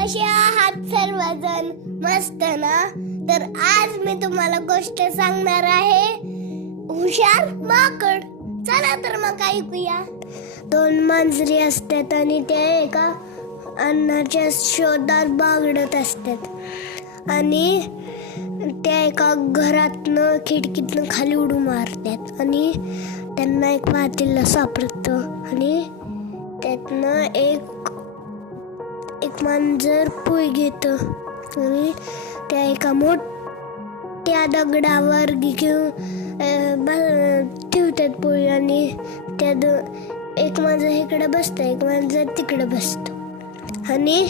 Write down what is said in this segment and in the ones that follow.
कशी आहात सर्वजण? मस्त ना? तर आज मी तुम्हाला गोष्ट सांगणार आहे. हुशार माकड. चला तर मग ऐकूया. दोन मांजरी असतात आणि ते एका अन्नाच्या शोधात बागडत असतात. आणि त्या एका घरातनं खिडकीतनं खाली उडू मारतात. आणि त्यांना एक पातेलं सापडतं. आणि त्यातनं एक एक मांजर पोळी घेतं आणि त्या एका मोठ्या दगडावर घेऊन ठेवतात पोळी आणि त्या द एक मांजर इकडे बसतं एक मांजर तिकडे बसतं. आणि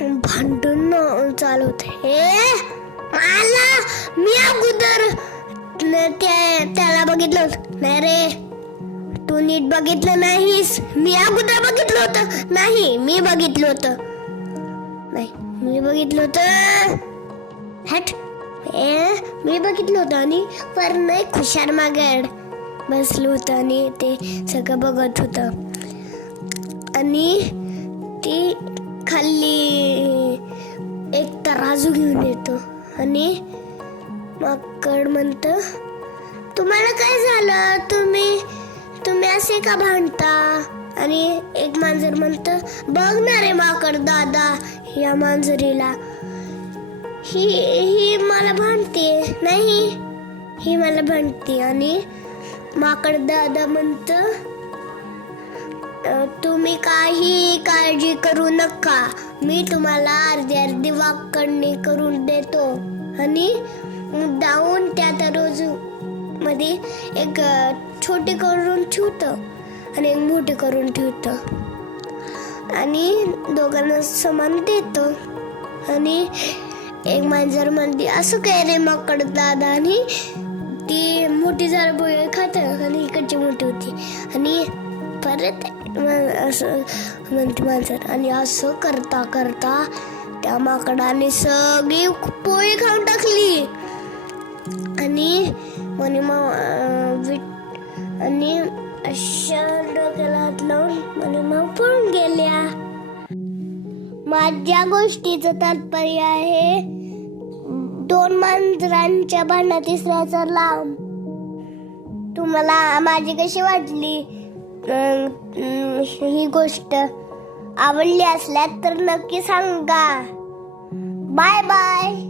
भांडून चालवत. हे मला मी अगोदर न- त्या- त्याला बघितलं होतं. नाही रे. तू नीट बघितलं नाहीस. मी अगोदर बघितलं होतं. नाही मी बघितलं होतं. नाही मी बघितलं होतं. हट. ए, मी बघितलं होतं आणि पर नाही हुशार मागड बसलं होतं आणि ते सगळं बघत होतं. आणि ती खाली एक तराजू घेऊन येतो. आणि माकड म्हणत तुम्हाला काय झालं? तुम्ही असे का भांडता? आणि एक मांजर म्हणत बघ ना रे माकड दादा या मांजरीला. ही ही मला भांडते नाही. ही मला भांडते आणि माकड दादा म्हणत तुम्ही काही काळजी करू नका. मी तुम्हाला अर्धी अर्धी वाकडणी करून देतो. आणि मुद्दाहून त्या तरोजू मध्ये एक छोटे छोटी करून ठेवतं आणि एक मोठी करून ठेवतं. आणि दोघांना समान देतं. आणि एक मांजर म्हणते असं काय रे माकड दादा? आणि ती मोठी झाड पोळी खात आणि इकडची मोठी होती. आणि परत असं म्हणते मांजर आणि असं करता करता त्या माकडाने सगळी पोळी खाऊन टाकली. आणि म्हणे मग विट आणि अशा डोक्याला हात लावून म्हणे मग पळून गेल्या. माझ्या गोष्टीचं तात्पर्य आहे दोन मांजरांच्या भांडणात तिसऱ्याचा लांब तुम्हाला माझी कशी वाटली? ही गोष्ट आवडली असल्यास तर नक्की सांगा. Bye bye.